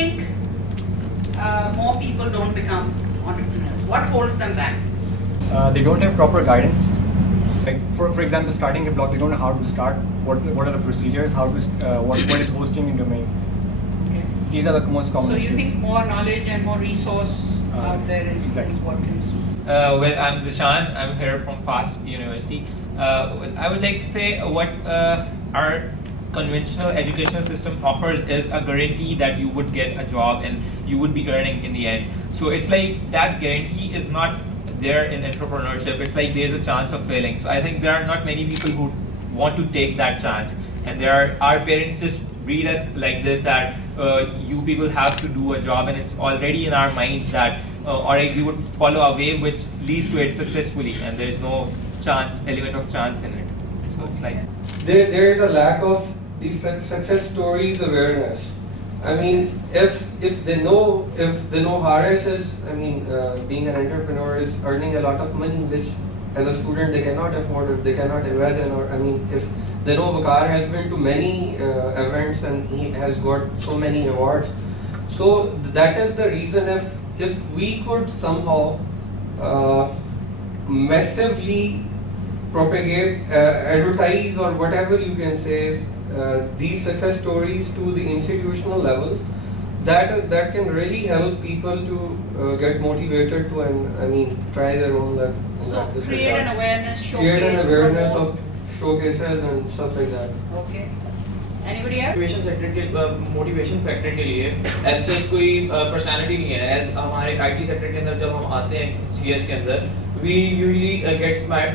think more people don't become entrepreneurs? What holds them back? They don't have proper guidance. Like for example, starting a blog, they don't know how to start. What are the procedures? How to what is hosting in domain? Okay. These are the most common So issues. you think more knowledge and more resource out there is what is? Well, I'm Zishan. I'm here from FAST University. I would like to say what our conventional educational system offers is a guarantee that you would get a job and you would be earning in the end. So it's like that guarantee is not there in entrepreneurship. It's like there's a chance of failing. So I think there are not many people who want to take that chance. And our parents just breed us like this, that you people have to do a job, and it's already in our minds that alright, we would follow a way which leads to it successfully, and there's no element of chance in it. So it's like there is a lack of the success stories awareness. I mean, if they know RSS, I mean, being an entrepreneur is earning a lot of money, which as a student they cannot afford, or they cannot imagine. Or I mean, if they know Waqar has been to many events and he has got so many awards, so that is the reason. If we could somehow massively propagate, advertise, or whatever you can say is these success stories to the institutional levels, that can really help people to get motivated to, and I mean, try their own luck. So create an awareness, showcase. Create an awareness of showcases and stuff like that. Okay. Anybody else? Motivation sector के motivation factor के लिए ऐसे कोई personality नहीं है. As हमारे IT sector के अंदर जब हम आते हैं सीएस के अंदर, we usually get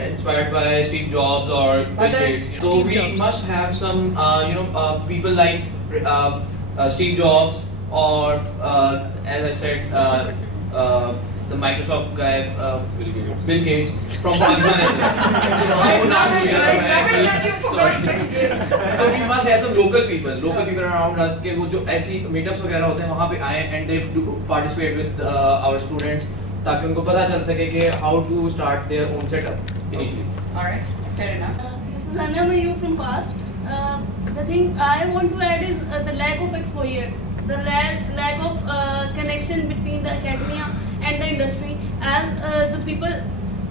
inspired by Steve Jobs or Bill Gates. So we must have some people like Steve Jobs, or as I said, the Microsoft guy, Bill Gates from Pakistan. So we must have some local people around us कि वो जो ऐसी meetups वगैरह होते हैं वहाँ पे आए and they do participate with our students, ताकि उनको पता चल सके कि how to start their own setup initially. All right, fair enough. This is Anna Mayu from FAST. The thing I want to add is the lack of exposure, the lack of connection between the academia and the industry. As the people,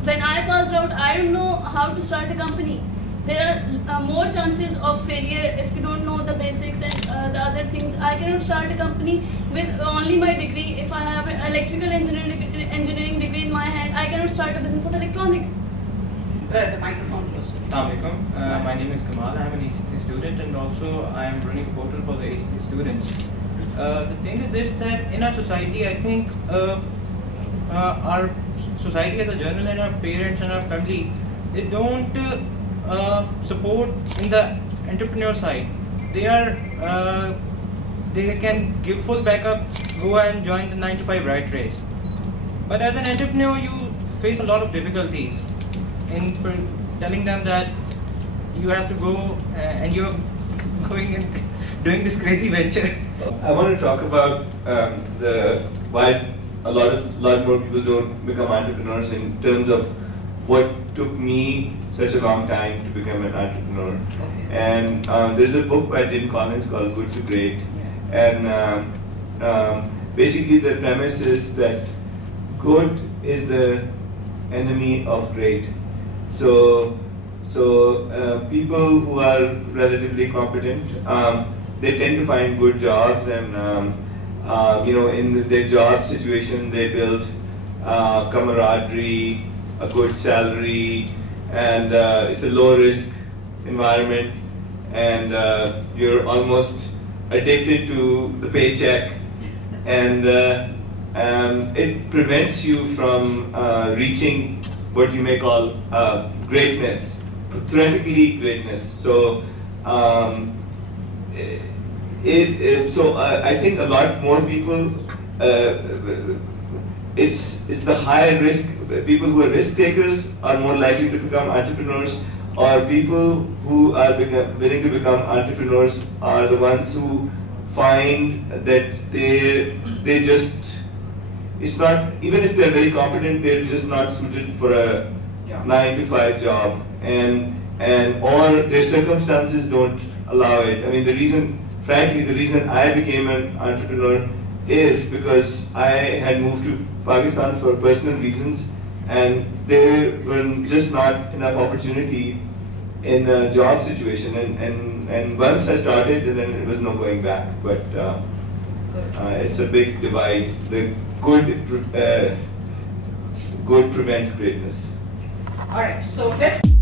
when I passed out, I don't know how to start a company. There are more chances of failure if you don't know the basics and the other things. I cannot start a company with only my degree. If I have an electrical engineering degree in my hand, I cannot start a business of electronics. The microphone close. Assalamualaikum. My name is Kamal. I am an ACC student, and also I am running a portal for the ACC students. The thing is this, that in our society, I think our society as a general, and our parents and our family, they don't support in the entrepreneur side. They can give full backup, go and join the 9 to 5 rat race. But as an entrepreneur, you face a lot of difficulties in telling them that you have to go and you're going and doing this crazy venture. I want to talk about why a lot more people don't become entrepreneurs, in terms of what took me such a long time to become an entrepreneur. And there's a book by Jim Collins called Good to Great, and basically the premise is that good is the enemy of great. So people who are relatively competent, they tend to find good jobs, and in their job situation they build camaraderie, a good salary, and it's a low risk environment, and you're almost addicted to the paycheck, and it prevents you from reaching what you may call greatness, theoretically greatness. So I think a lot more people, it's the high risk, people who are risk takers are more likely to become entrepreneurs, or people who are willing to become entrepreneurs are the ones who find that they just, it's not, even if they're very competent, they're just not suited for a 9 to 5 job, and or their circumstances don't allow it. I mean, frankly, the reason I became an entrepreneur is because I had moved to Pakistan for personal reasons, and there were just not enough opportunity in a job situation. And once I started, then it was no going back. But it's a big divide. The good prevents greatness. All right, so let's